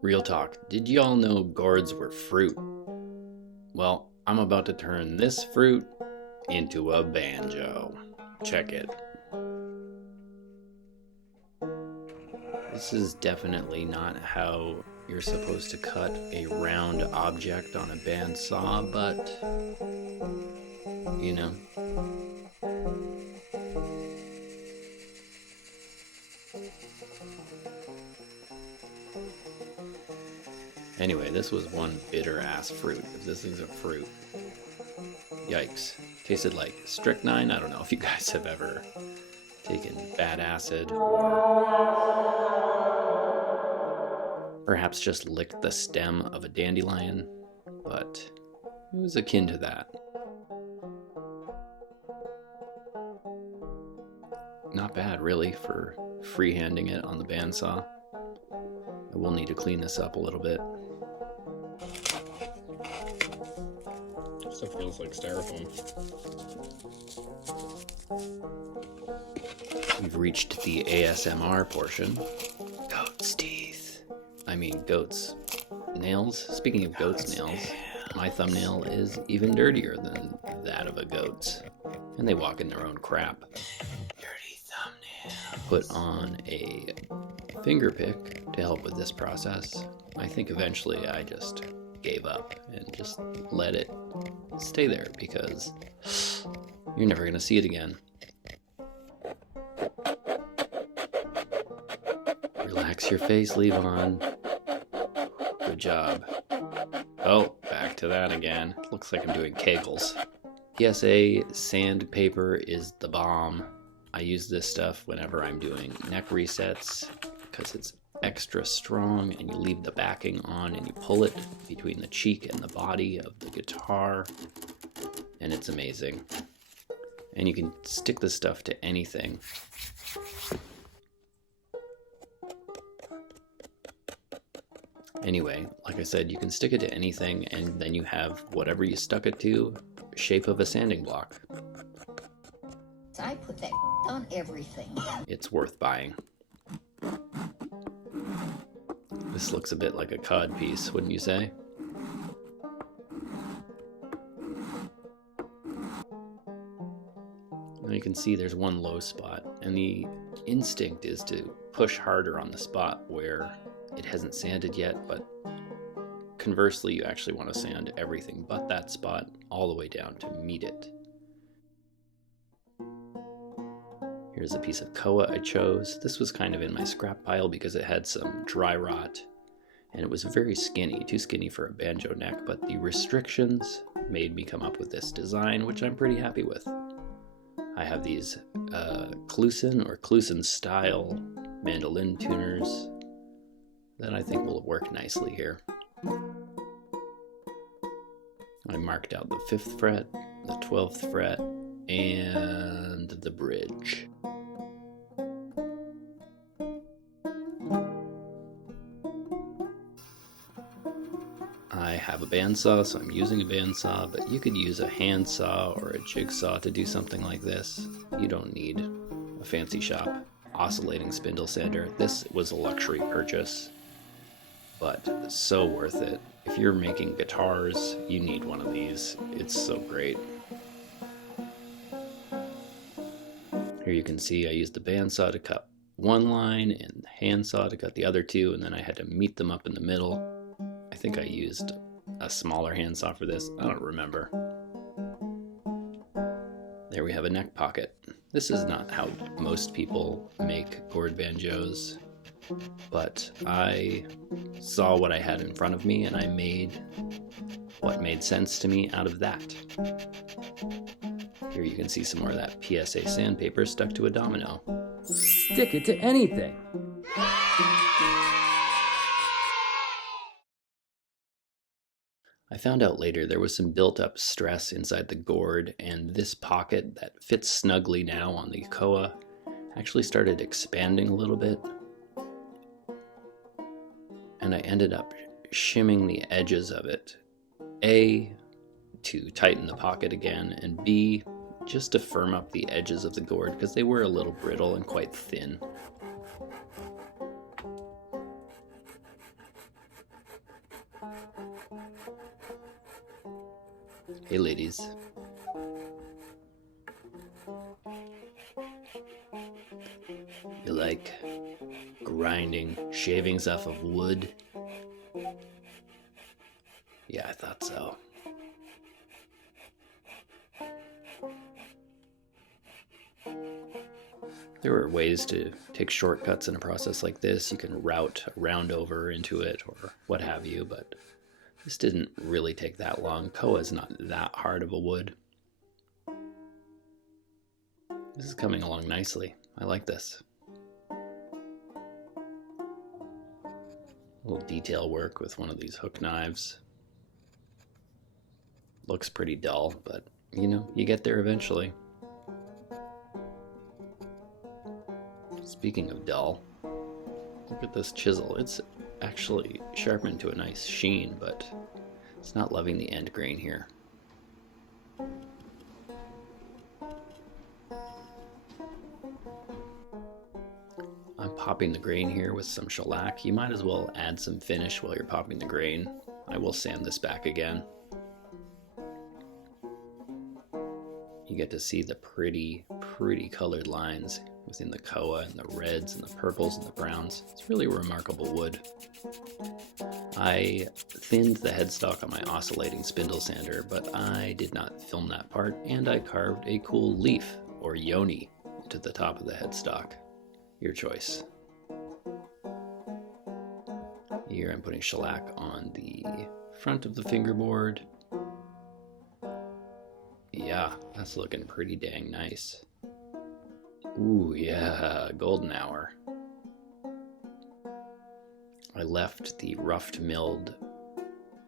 Real talk, did y'all know gourds were fruit? Well, I'm about to turn this fruit into a banjo. Check it. This is definitely not how you're supposed to cut a round object on a bandsaw, but you know. Anyway, this was one bitter ass fruit. If this thing's a fruit. Yikes. Tasted like strychnine. I don't know if you guys have ever taken bad acid or perhaps just licked the stem of a dandelion, but it was akin to that. Not bad, really, for freehanding it on the bandsaw. I will need to clean this up a little bit. Still feels like styrofoam. We've reached the ASMR portion. Goat's teeth. I mean, goat's nails. Speaking of goat's nails, my thumbnail is even dirtier than that of a goat's. And they walk in their own crap. Dirty thumbnail. Put on a finger pick to help with this process. I think eventually I just gave up and just let it stay there because you're never going to see it again. Relax your face, Levon. Good job. Oh, back to that again. Looks like I'm doing kegels. PSA, sandpaper is the bomb. I use this stuff whenever I'm doing neck resets because it's extra strong, and you leave the backing on and you pull it between the cheek and the body of the guitar, and it's amazing. And you can stick this stuff to anything. Anyway, like I said, you can stick it to anything, and then you have whatever you stuck it to, shape of a sanding block. I put that on everything. It's worth buying. This looks a bit like a cod piece, wouldn't you say? Now you can see there's one low spot, and the instinct is to push harder on the spot where it hasn't sanded yet, but conversely, you actually want to sand everything but that spot all the way down to meet it. Here's a piece of koa I chose. This was kind of in my scrap pile because it had some dry rot and it was very skinny, too skinny for a banjo neck, but the restrictions made me come up with this design, which I'm pretty happy with. I have these Kluson or Kluson style mandolin tuners that I think will work nicely here. I marked out the 5th fret, the 12th fret, and the bridge. I have a bandsaw, so I'm using a bandsaw, but you could use a handsaw or a jigsaw to do something like this. You don't need a fancy shop oscillating spindle sander. This was a luxury purchase, but so worth it. If you're making guitars, you need one of these. It's so great. Here you can see I used the bandsaw to cut one line and the handsaw to cut the other two, and then I had to meet them up in the middle. I think I used a smaller handsaw for this. I don't remember. There we have a neck pocket. This is not how most people make gourd banjos, but I saw what I had in front of me and I made what made sense to me out of that. Here you can see some more of that PSA sandpaper stuck to a domino. Stick it to anything! I found out later there was some built-up stress inside the gourd, and this pocket that fits snugly now on the koa actually started expanding a little bit. And I ended up shimming the edges of it. A, to tighten the pocket again, and B, just to firm up the edges of the gourd because they were a little brittle and quite thin. Hey ladies. You like grinding shavings off of wood? Yeah, I thought so. There are ways to take shortcuts in a process like this. You can route a round over into it or what have you, but this didn't really take that long. Koa is not that hard of a wood. This is coming along nicely. I like this. A little detail work with one of these hook knives. Looks pretty dull, but you know, you get there eventually. Speaking of dull, look at this chisel. It's actually sharpened to a nice sheen, but it's not loving the end grain here. I'm popping the grain here with some shellac. You might as well add some finish while you're popping the grain. I will sand this back again. You get to see the pretty colored lines within the koa and the reds and the purples and the browns. It's really a remarkable wood. I thinned the headstock on my oscillating spindle sander, but I did not film that part, and I carved a cool leaf or yoni into the top of the headstock. Your choice. Here I'm putting shellac on the front of the fingerboard. Yeah, that's looking pretty dang nice. Ooh, yeah, golden hour. I left the roughed milled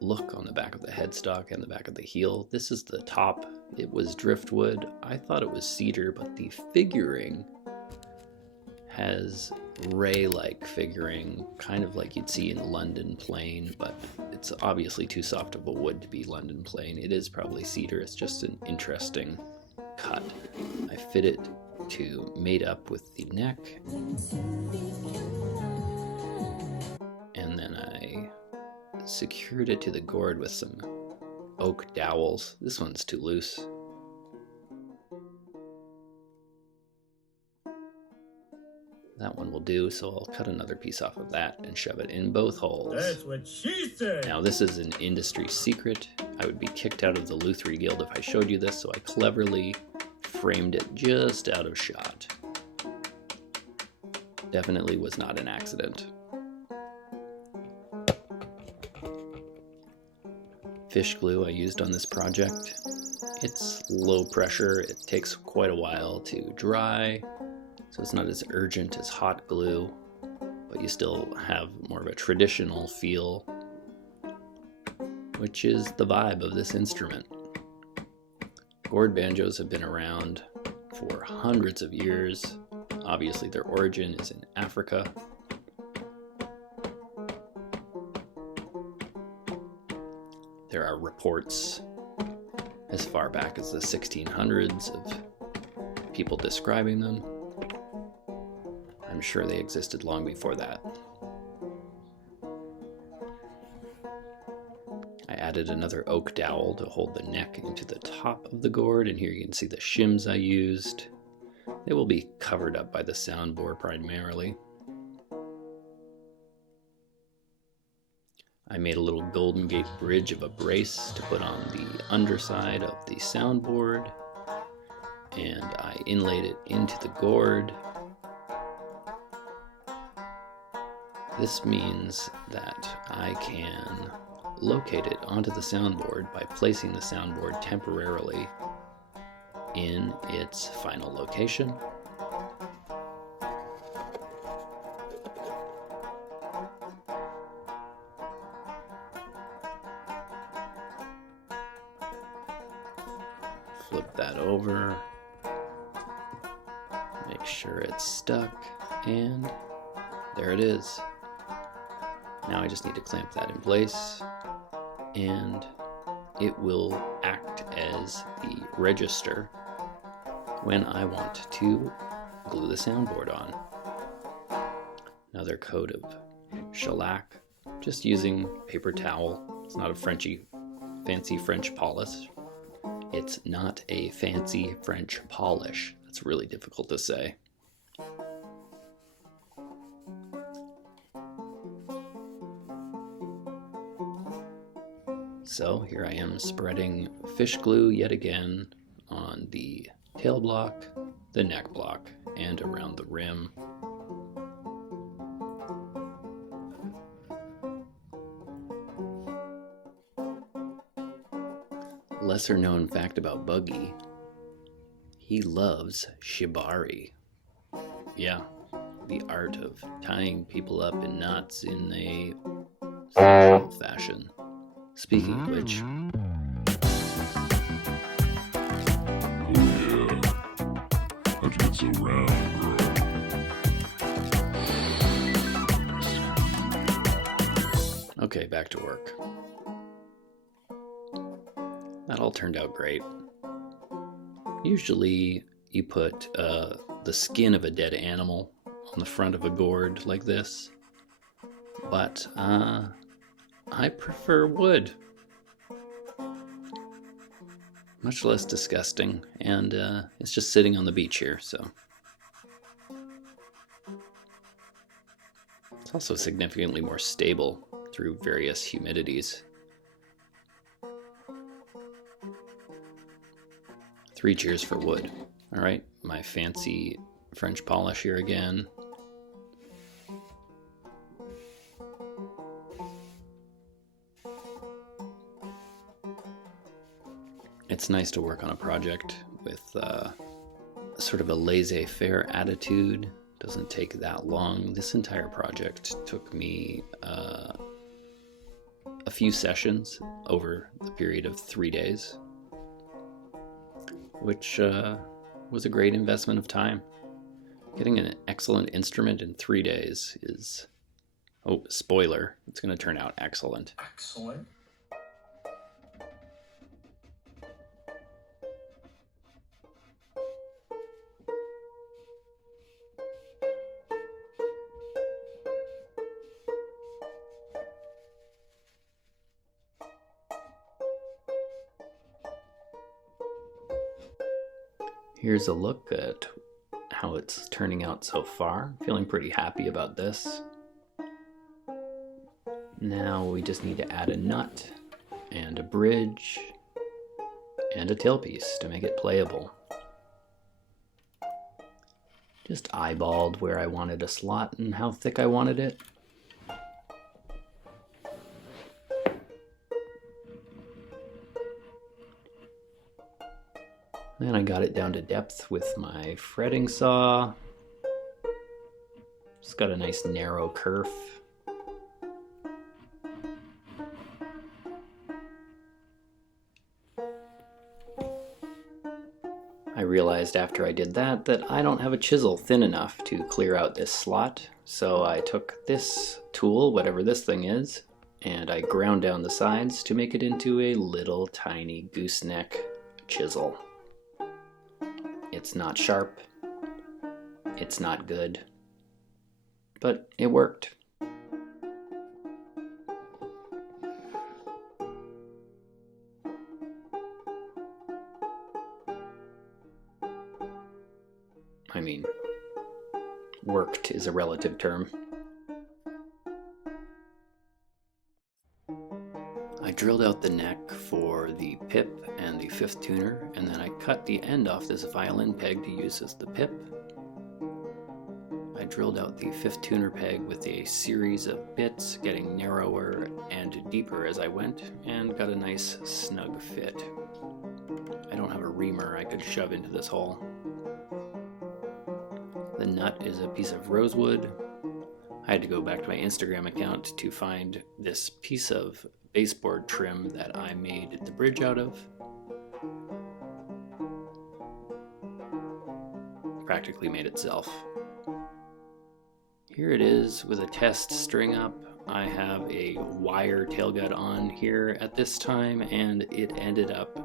look on the back of the headstock and the back of the heel. This is the top. It was driftwood. I thought it was cedar, but the figuring has ray-like figuring, kind of like you'd see in London plane, but it's obviously too soft of a wood to be London plane. It is probably cedar. It's just an interesting cut. I fit it to mate up with the neck, and then I secured it to the gourd with some oak dowels. This one's too loose. That one will do, so I'll cut another piece off of that and shove it in both holes. That's what she said! Now this is an industry secret. I would be kicked out of the Luthiery Guild if I showed you this, so I cleverly framed it just out of shot. Definitely was not an accident. Fish glue I used on this project. It's low pressure. It takes quite a while to dry, so it's not as urgent as hot glue, but you still have more of a traditional feel, which is the vibe of this instrument. Gourd banjos have been around for hundreds of years. Obviously their origin is in Africa. There are reports as far back as the 1600s of people describing them. I'm sure they existed long before that. I added another oak dowel to hold the neck into the top of the gourd, and here you can see the shims I used. They will be covered up by the soundboard primarily. I made a little Golden Gate bridge of a brace to put on the underside of the soundboard, and I inlaid it into the gourd. This means that I can locate it onto the soundboard by placing the soundboard temporarily in its final location. Flip that over, make sure it's stuck, and there it is. Now I just need to clamp that in place, and it will act as the register when I want to glue the soundboard on. Another coat of shellac, just using paper towel. It's not a fancy French polish. It's not a fancy French polish. That's really difficult to say. So here I am spreading fish glue yet again on the tail block, the neck block, and around the rim. Lesser known fact about Buggy, he loves shibari. Yeah, the art of tying people up in knots in a sexual fashion. Speaking of which... Oh yeah, how'd you get so round, girl? Okay, back to work. That all turned out great. Usually you put the skin of a dead animal on the front of a gourd like this, but I prefer wood. Much less disgusting, and it's just sitting on the beach here, so. It's also significantly more stable through various humidities. 3 cheers for wood. All right, my fancy French polish here again. It's nice to work on a project with sort of a laissez-faire attitude. Doesn't take that long. This entire project took me a few sessions over the period of 3 days, which was a great investment of time. Getting an excellent instrument in 3 days is, oh, spoiler, it's going to turn out excellent. Excellent. Here's a look at how it's turning out so far. Feeling pretty happy about this. Now we just need to add a nut and a bridge and a tailpiece to make it playable. Just eyeballed where I wanted a slot and how thick I wanted it. Then I got it down to depth with my fretting saw. It's got a nice narrow kerf. I realized after I did that I don't have a chisel thin enough to clear out this slot, so I took this tool, whatever this thing is, and I ground down the sides to make it into a little tiny gooseneck chisel. It's not sharp, it's not good, but it worked. I mean, worked is a relative term. I drilled out the neck for the pip and the 5th tuner, and then I cut the end off this violin peg to use as the pip. I drilled out the 5th tuner peg with a series of bits, getting narrower and deeper as I went, and got a nice snug fit. I don't have a reamer I could shove into this hole. The nut is a piece of rosewood. I had to go back to my Instagram account to find this piece of baseboard trim that I made the bridge out of. Practically made itself. Here it is with a test string up. I have a wire tailgut on here at this time, and it ended up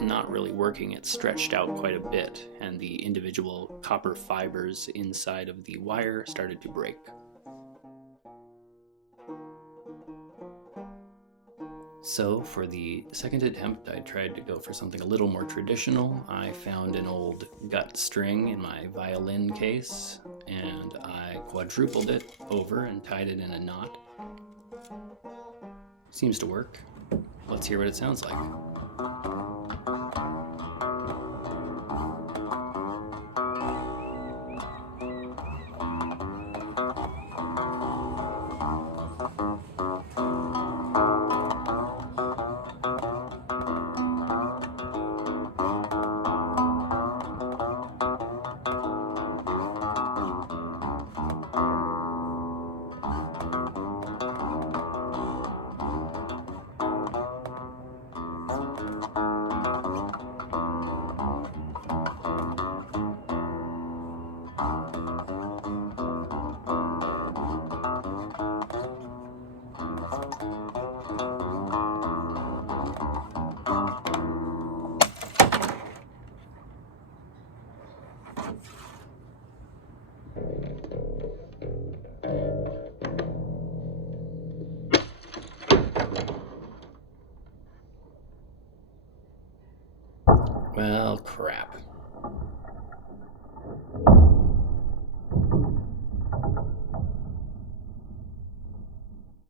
not really working. It stretched out quite a bit, and the individual copper fibers inside of the wire started to break. So for the second attempt, I tried to go for something a little more traditional. I found an old gut string in my violin case, and I quadrupled it over and tied it in a knot. Seems to work. Let's hear what it sounds like. Well, crap.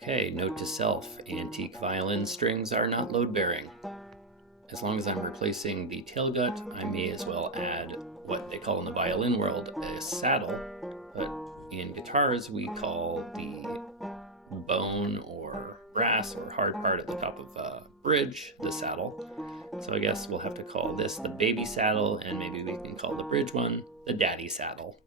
Okay, note to self, antique violin strings are not load-bearing. As long as I'm replacing the tail gut, I may as well add what they call in the violin world a saddle, but in guitars we call the bone or brass or hard part at the top of a bridge the saddle. So I guess we'll have to call this the baby saddle, and maybe we can call the bridge one the daddy saddle.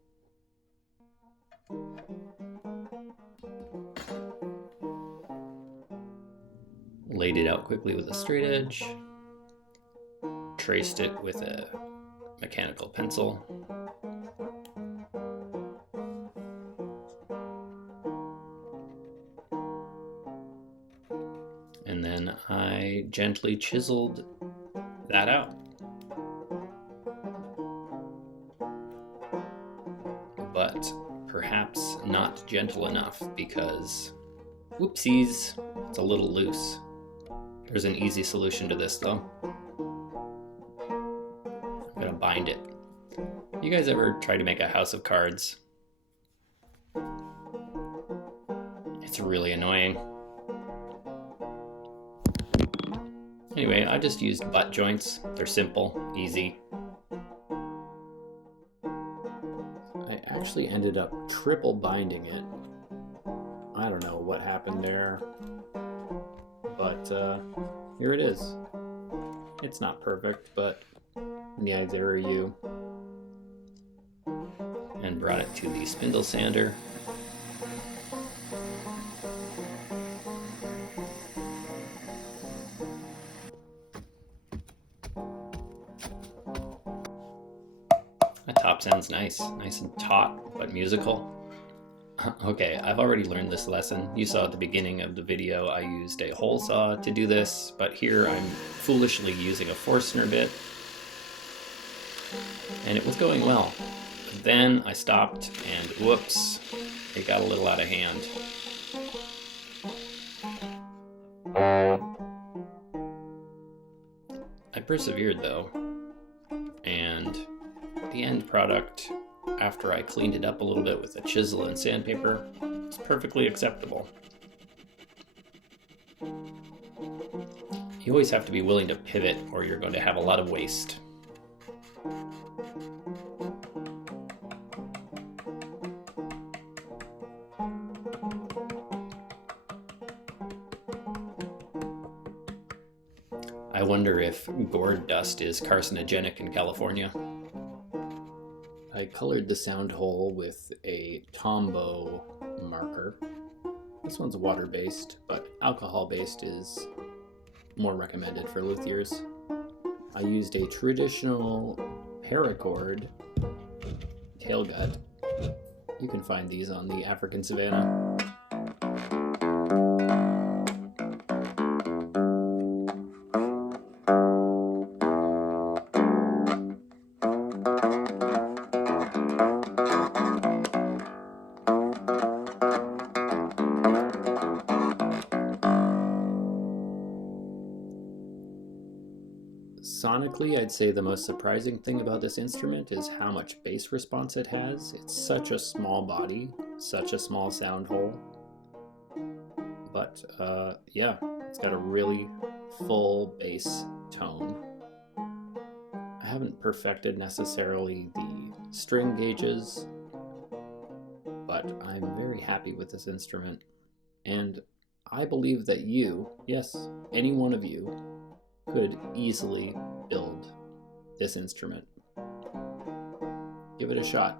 Laid it out quickly with a straight edge, traced it with a mechanical pencil, and then I gently chiseled that out. But perhaps not gentle enough because, whoopsies, it's a little loose. There's an easy solution to this though. I'm gonna bind it. You guys ever try to make a house of cards? It's really annoying. Anyway, I just used butt joints. They're simple, easy. I actually ended up triple binding it. I don't know what happened there, but here it is. It's not perfect, but neither are you. And brought it to the spindle sander. That top sounds nice and taut, but musical. Okay, I've already learned this lesson. You saw at the beginning of the video I used a hole saw to do this, but here I'm foolishly using a Forstner bit. And it was going well. But then I stopped and whoops, it got a little out of hand. I persevered though, and the end product, after I cleaned it up a little bit with a chisel and sandpaper, is perfectly acceptable. You always have to be willing to pivot or you're going to have a lot of waste. I wonder if gourd dust is carcinogenic in California. I colored the sound hole with a Tombow marker. This one's water-based, but alcohol-based is more recommended for luthiers. I used a traditional paracord tailgut. You can find these on the African savanna. Sonically, I'd say the most surprising thing about this instrument is how much bass response it has. It's such a small body, such a small sound hole. But yeah, it's got a really full bass tone. I haven't perfected necessarily the string gauges, but I'm very happy with this instrument. And I believe that you, yes, any one of you, could easily build this instrument. Give it a shot.